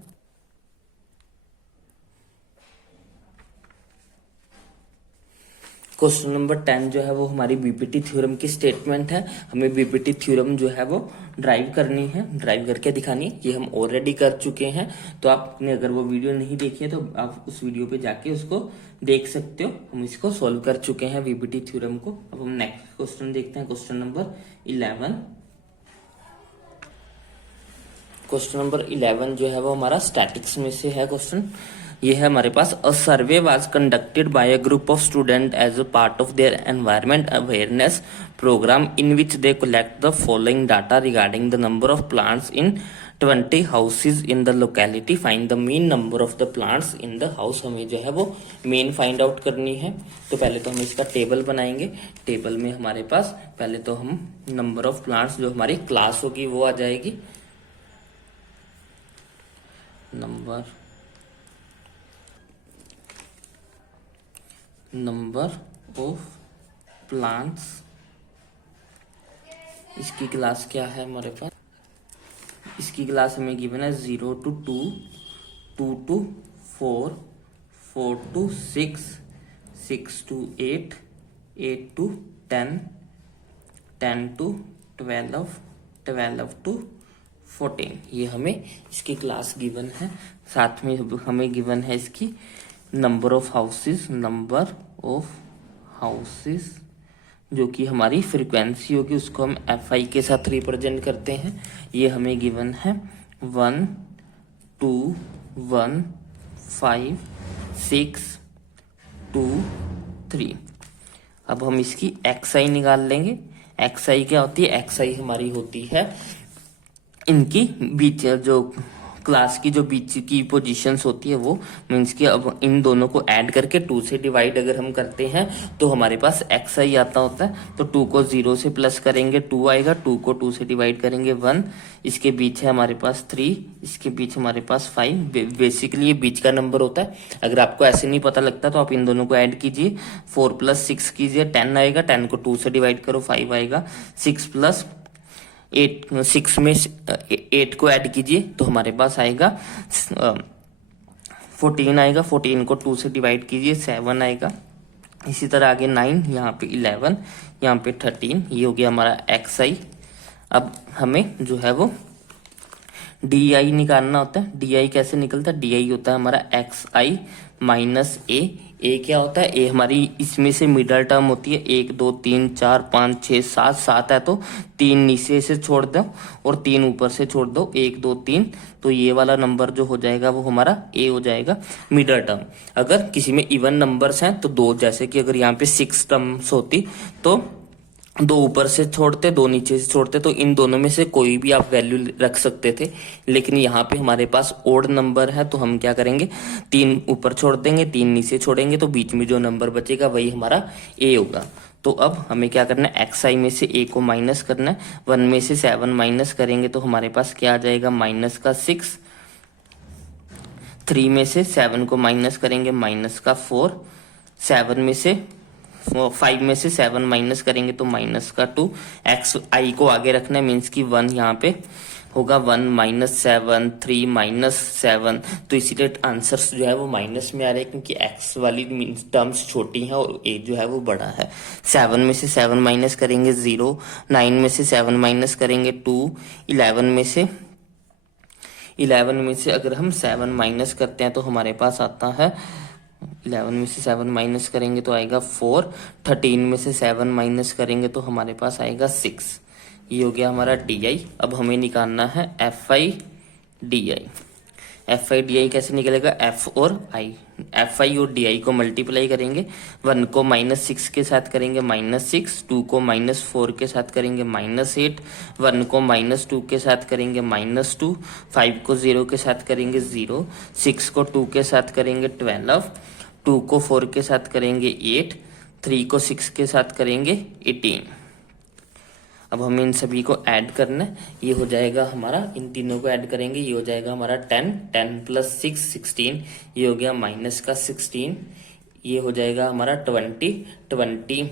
क्वेश्चन नंबर 10 जो है वो हमारी बीपीटी थ्योरम की स्टेटमेंट है। हमें बीपीटी थ्योरम जो है वो ड्राइव करनी है, ड्राइव करके दिखानी है। ये हम ऑलरेडी कर चुके हैं, तो आपने अगर वो वीडियो नहीं देखी है तो आप उस वीडियो पे जाके उसको देख सकते हो। हम इसको सॉल्व कर चुके हैं बीपीटी थ्योरम को। अब हम नेक्स्ट क्वेश्चन देखते हैं, क्वेश्चन नंबर 11। क्वेश्चन नंबर 11 जो है वो हमारा स्टैटिक्स में से है क्वेश्चन। ये है हमारे पास, a survey was conducted by a group of student as a part of their environment awareness programme in which they collect the following data regarding the number of plants in 20 houses in the locality. Find the mean number of the plants in the house. हमें जो है वो मेन फाइंड आउट करनी है। तो पहले तो हम इसका टेबल बनाएंगे। टेबल में हमारे पास पहले तो हम नंबर ऑफ प्लांट्स जो हमारी क्लास होगी वो आ जाएगी। नंबर ऑफ प्लांट्स, इसकी क्लास क्या है हमारे पास, इसकी क्लास हमें गिवन है 0 to 2, 2 to 4, 4 to 6, 6 to 8, 8 to 10, 10 to 12, 12 to 14। ये हमें इसकी क्लास गिवन है। साथ में हमें गिवन है इसकी number of houses, number of houses जो कि हमारी फ्रीक्वेंसी होगी, उसको हम FI के साथ रिप्रेजेंट करते हैं। ये हमें गिवन है 1, 2, 1, 5, 6, 2, 3। अब हम इसकी XI निकाल लेंगे। XI क्या होती है? XI हमारी होती है इनकी बीच जो क्लास की जो बीच की पोजीशंस होती है वो, मीन्स कि अब इन दोनों को ऐड करके 2 से डिवाइड अगर हम करते हैं तो हमारे पास XI आता होता है। तो 2 को 0 से प्लस करेंगे 2 आएगा, 2 को 2 से डिवाइड करेंगे 1, इसके बीच है हमारे पास 3, इसके बीच हमारे पास 5। बेसिकली ये बीच का नंबर होता है। अगर आपको ऐसे नहीं पता लगता तो आप इन दोनों को ऐड कीजिए, 4 + 6 कीजिए, 10 आएगा, 10 को 2 से डिवाइड करो 5 आएगा, 6 + 8, 6 में 8 को ऐड कीजिए तो हमारे पास आएगा 14 आएगा, 14 को 2 से डिवाइड कीजिए 7 आएगा। इसी तरह आगे 9, यहाँ पे 11, यहाँ पे 13। ये हो गया हमारा XI। अब हमें जो है वो DI निकालना होता है। DI कैसे निकलता है? DI होता है हमारा XI - A। ए क्या होता है? ए हमारी इसमें से मिडल टर्म होती है। 1, 2, 3, 4, 5, 6, 7, 7 है तो 3 नीचे से छोड़ दो और 3 ऊपर से छोड़ दो, 1, 2, 3। तो ये वाला नंबर जो हो जाएगा वो हमारा ए हो जाएगा, मिडल टर्म। अगर किसी में इवन नंबर्स हैं तो 2, जैसे कि अगर यहाँ पे 6 टर्म्स होती तो 2 ऊपर से छोड़ते, 2 नीचे से छोड़ते, तो इन दोनों में से कोई भी आप वैल्यू रख सकते थे। लेकिन यहाँ पे हमारे पास ओड नंबर है तो हम क्या करेंगे, 3 ऊपर छोड़ देंगे, 3 नीचे छोड़ेंगे, तो बीच में जो नंबर बचेगा वही हमारा ए होगा। तो अब हमें क्या करना है, XI में से ए को माइनस करना है। 1 में से 7 माइनस करेंगे तो हमारे पास क्या आ जाएगा, -6। 3 में से 7 को माइनस करेंगे, -4। 7 में से 5 में से 7 माइनस करेंगे तो -2। XI को आगे रखना है, मीन्स की 1 यहाँ पे होगा, 1 -7, 3 -7। तो इसीलिए आंसर्स जो है वो माइनस में आ रहे हैं, क्योंकि x वाली टर्म्स छोटी हैं और a जो है वो बड़ा है। 7 में से 7 माइनस करेंगे 0, 9 में से 7 माइनस करेंगे 2, 11 में से अगर हम 7 माइनस करते हैं तो हमारे पास आता है, 11 में से 7 माइनस करेंगे तो आएगा 4, 13 में से 7 माइनस करेंगे तो हमारे पास आएगा 6। ये हो गया हमारा DI। अब हमें निकालना है FI DI। FI DI कैसे निकलेगा, F और I एफ आई और डी आई को मल्टीप्लाई करेंगे। 1 को -6 के साथ करेंगे -6, 2 को -4 के साथ करेंगे -8, 1 को -2 के साथ करेंगे -2, 5 को 0 के साथ करेंगे 0, 6 को 2 के साथ करेंगे 12, 2 को 4 के साथ करेंगे 8, 3 को 6 के साथ करेंगे 18। अब हमें इन सभी को ऐड करना है। ये हो जाएगा हमारा, इन तीनों को ऐड करेंगे, ये हो जाएगा हमारा 10, 10 + 6 16, ये हो गया माइनस का 16, ये हो जाएगा हमारा 20, 20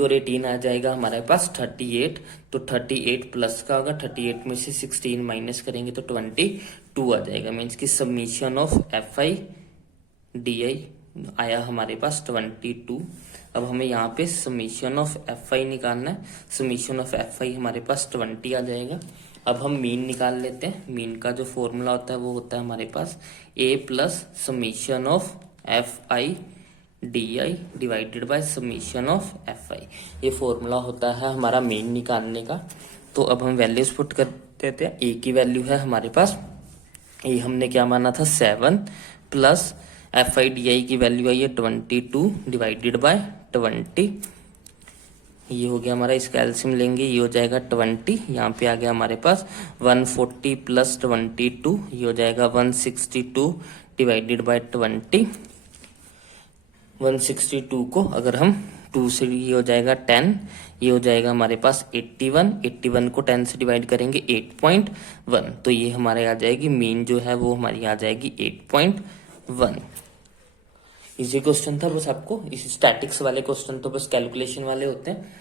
और 18 आ जाएगा हमारे पास 38। तो 38 प्लस का होगा, 38 में से 16 माइनस करेंगे तो 22 आ जाएगा। मीन्स की summation of F I D आई आया हमारे पास 22। अब हमें यहाँ पे समीशन ऑफ एफ आई निकालना है। समीशन ऑफ एफ आई हमारे पास 20 आ जाएगा। अब हम मीन निकाल लेते हैं। मीन का जो फॉर्मूला होता है वो होता है हमारे पास A plus summation of F I D I divided by summation of F I. ये फॉर्मूला होता है हमारा मीन निकालने का। तो अब हम वैल्यूज पुट कर देते हैं। ए की वैल्यू है हमारे पास, ए हमने क्या माना था 7, प्लस एफ आई डी आई की वैल्यू आई है 22 डिवाइडेड बाय 20। ये हो गया हमारा, इसका एलसीएम लेंगे, ये हो जाएगा 20। यहाँ पे आ गया हमारे पास 140 प्लस 22, ये हो जाएगा 162 डिवाइडेड बाय 20। 162 को अगर हम 2 से, ये हो जाएगा 10, ये हो जाएगा हमारे पास 81, 81 को 10 से डिवाइड करेंगे 8.1। तो ये हमारे आ जाएगी मीन जो है वो हमारी आ जाएगी 8.1। इजी क्वेश्चन था बस। आपको इस स्टैटिक्स वाले क्वेश्चन तो बस कैलकुलेशन वाले होते हैं।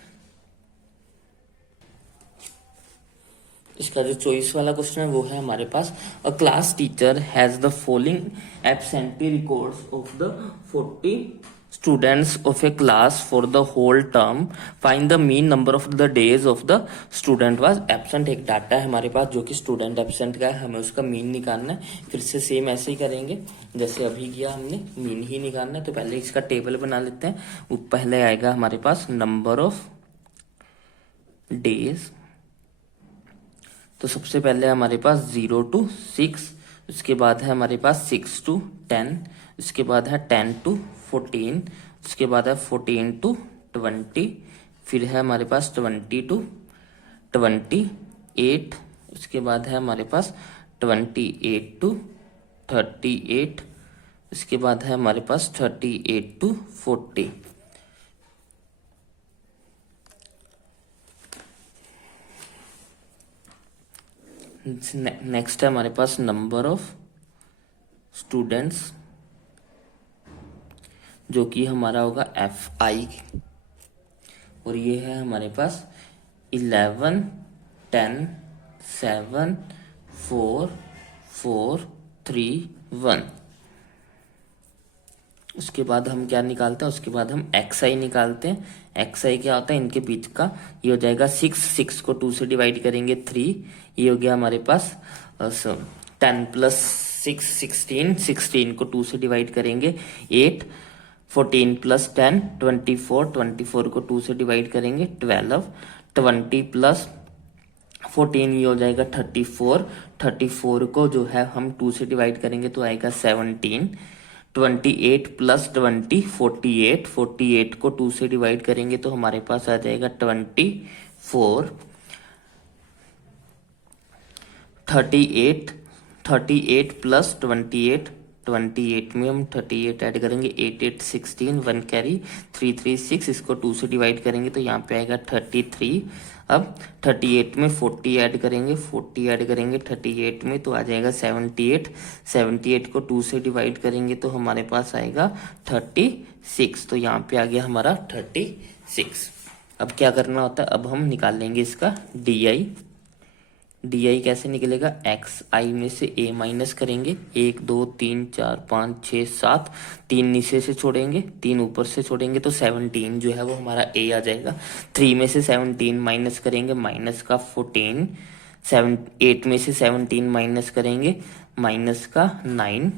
इसका जो चॉइस वाला क्वेश्चन है वो है हमारे पास, a class teacher has the following absentee records of the 40 students of a class for the whole term, find the mean number of the days of the student was absent. एक डाटा है हमारे पास जो कि स्टूडेंट एब्सेंट का है, हमें उसका मीन निकालना है। फिर से सेम ऐसे ही करेंगे जैसे अभी किया हमने, मीन ही निकालना है। तो पहले इसका टेबल बना लेते हैं। वो पहले आएगा हमारे पास नंबर ऑफ डेज। तो सबसे पहले हमारे पास 0 to 6, उसके बाद है हमारे पास 6 to 10, उसके बाद है 10 to 14, उसके बाद है 14 to 20, फिर है हमारे पास 20 to 28, उसके बाद है हमारे पास 28 to 38, उसके बाद है हमारे पास 38 to 40। नेक्स्ट है हमारे पास नंबर ऑफ स्टूडेंट्स जो कि हमारा होगा एफ आई, और ये है हमारे पास 11, 10, 7, 4, 4, 3, 1। उसके बाद हम क्या निकालते हैं, उसके बाद हम एक्स आई निकालते हैं। एक्स आई क्या होता है, इनके बीच का, ये हो जाएगा 6, 6 को 2 से डिवाइड करेंगे 3, ये हो गया हमारे पास 10 + 6 16, 16 को 2 से डिवाइड करेंगे 8, 14 + 10 24, 24 को 2 से डिवाइड करेंगे 12, 20 + 14 ये हो जाएगा 34, 34 को जो है हम 2 से डिवाइड करेंगे तो आएगा 17, 28 + 20 48, 48 को 2 से डिवाइड करेंगे तो हमारे पास आ जाएगा 24, 38, 38 + 28, 28 में हम 38 ऐड करेंगे, 8 8 16, 1 कैरी, 3 3 6, इसको 2 से डिवाइड करेंगे तो यहाँ पे आएगा 33। अब 38 में 40 ऐड करेंगे, 40 ऐड करेंगे 38 में तो आ जाएगा 78, 78 को 2 से डिवाइड करेंगे तो हमारे पास आएगा 36। तो यहाँ पे आ गया हमारा 36। अब क्या करना होता है, अब हम निकाल लेंगे इसका डी आई। डी आई कैसे निकलेगा, एक्स आई में से ए माइनस करेंगे, 1 2 3 4 5 6 7, 3 नीचे से छोड़ेंगे, 3 ऊपर से छोड़ेंगे तो 17 जो है वो हमारा ए आ जाएगा। 3 में से 17 माइनस करेंगे, माइनस का 14, 8 में से 17 माइनस करेंगे, माइनस का 9,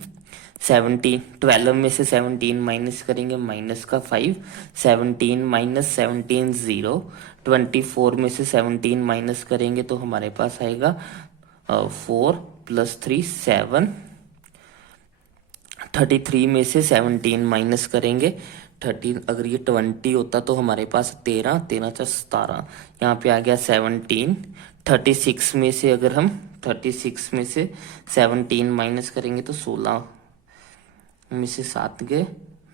17 12 में से 17 माइनस करेंगे, माइनस का 5, 17 माइनस 17 0, 24 में से 17 माइनस करेंगे तो हमारे पास आएगा 4 + 3 7, 33 में से 17 माइनस करेंगे। 13, अगर ये 20 होता तो हमारे पास 13, 13 + 17, यहाँ पे आ गया 17। 36 में से अगर हम 36 में से 17 माइनस करेंगे तो 16 में से 7 गए,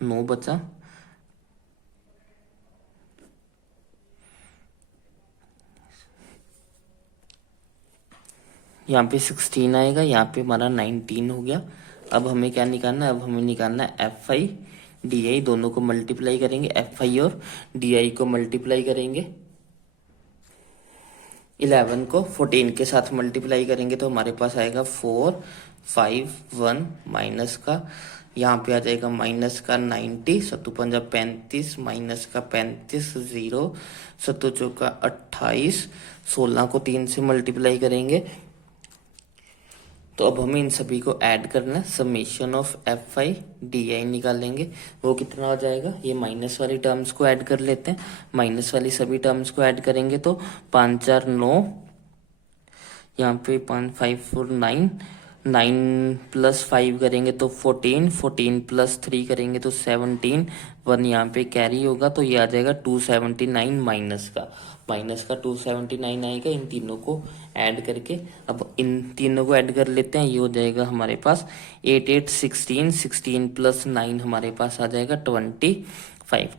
9 बचा। यहाँ पे 16 आएगा, यहाँ पे हमारा 19 हो गया। अब हमें क्या निकालना है, अब हमें निकालना है FI DI, दोनों को मल्टीप्लाई करेंगे। FI और DI को मल्टीप्लाई करेंगे। 11 को 14 के साथ मल्टीप्लाई करेंगे तो हमारे पास आएगा 4, 5, 1 माइनस का, यहाँ पे आ जाएगा माइनस का 90, 7 × 5 = 35, माइनस का 35, 0, 7 × 4 = 28, 16 को 3 से मल्टीप्लाई करेंगे। तो अब हमें इन सभी को ऐड करना है, समेशन ऑफ FI DI निकालेंगे। वो कितना हो जाएगा, ये माइनस वाली टर्म्स को ऐड कर लेते हैं। माइनस वाली सभी टर्म्स को ऐड करेंगे तो 5 × 4 = 9, यहाँ पे 5, 5, 4, 9, 9 + 5 करेंगे तो 14, 14 + 3 करेंगे तो 17, 1 यहाँ पे कैरी होगा तो ये आ जाएगा 279 माइनस का 279 आएगा। इन तीनों को ऐड करके, अब इन तीनों को ऐड कर लेते हैं। ये हो जाएगा हमारे पास 8, 8, 16, 16 + 9 हमारे पास आ जाएगा 25,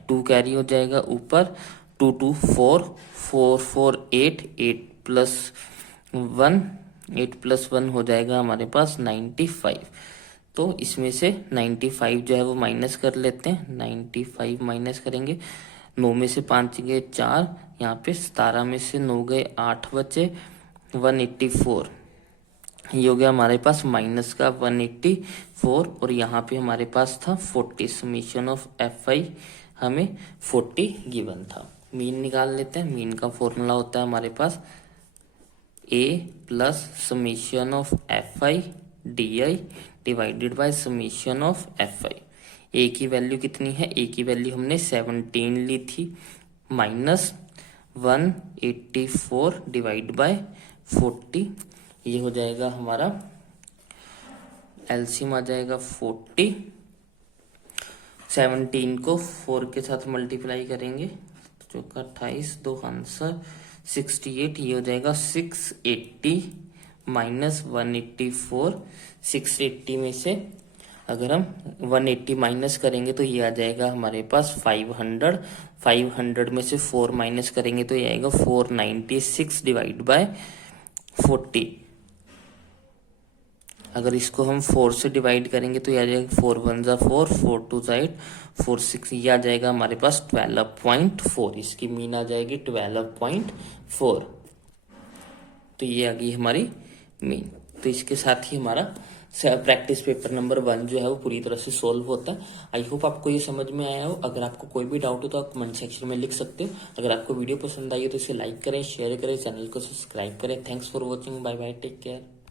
2 कैरी हो जाएगा ऊपर, 2, 2, 4, 4, 4, 8, 8 + 1, 8 + 1 हो जाएगा हमारे पास 95। तो इसमें से 95 जो है वो माइनस कर लेते हैं। 95 माइनस करेंगे, 9 में से 5 गए 4, यहाँ पे 17 में से 9 गए 8 बचे, 184। ये हो गया हमारे पास माइनस का 184, और यहाँ पे हमारे पास था 40। समेशन ऑफ FI हमें 40 गिवन था। मीन निकाल लेते हैं। मीन का फॉर्मूला होता है हमारे पास A + summation of FI DI divided by summation of FI। A की वैल्यू कितनी है, A की वैल्यू हमने 17 ली थी, माइनस 184 डिवाइड बाय 40। ये हो जाएगा हमारा एलसीएम आ जाएगा 40। 17 को 4 के साथ मल्टीप्लाई करेंगे, चौका 28, 2 आंसर 68। ये हो जाएगा 680 माइनस 184। 680 में से अगर हम 180 माइनस करेंगे तो ये आ जाएगा हमारे पास 500। 500 में से 4 माइनस करेंगे तो ये आएगा 496 डिवाइड बाय 40। अगर इसको हम 4 से डिवाइड करेंगे तो ये आ जाएगा 4 × 1 = 4, 4 × 2 = 8, 4 × 6 ये आ जाएगा हमारे पास 12.4। इसकी मीन आ जाएगी 12.4। तो ये आ गई हमारी मीन। तो इसके साथ ही हमारा प्रैक्टिस पेपर नंबर 1 जो है वो पूरी तरह से सोल्व होता है। आई होप आपको ये समझ में आया हो। अगर आपको कोई भी डाउट हो तो आप कमेंट सेक्शन में लिख सकते हो। अगर आपको वीडियो पसंद आई हो तो इसे लाइक करें, शेयर करें, चैनल को सब्सक्राइब करें। Thanks for watching, bye bye, take care.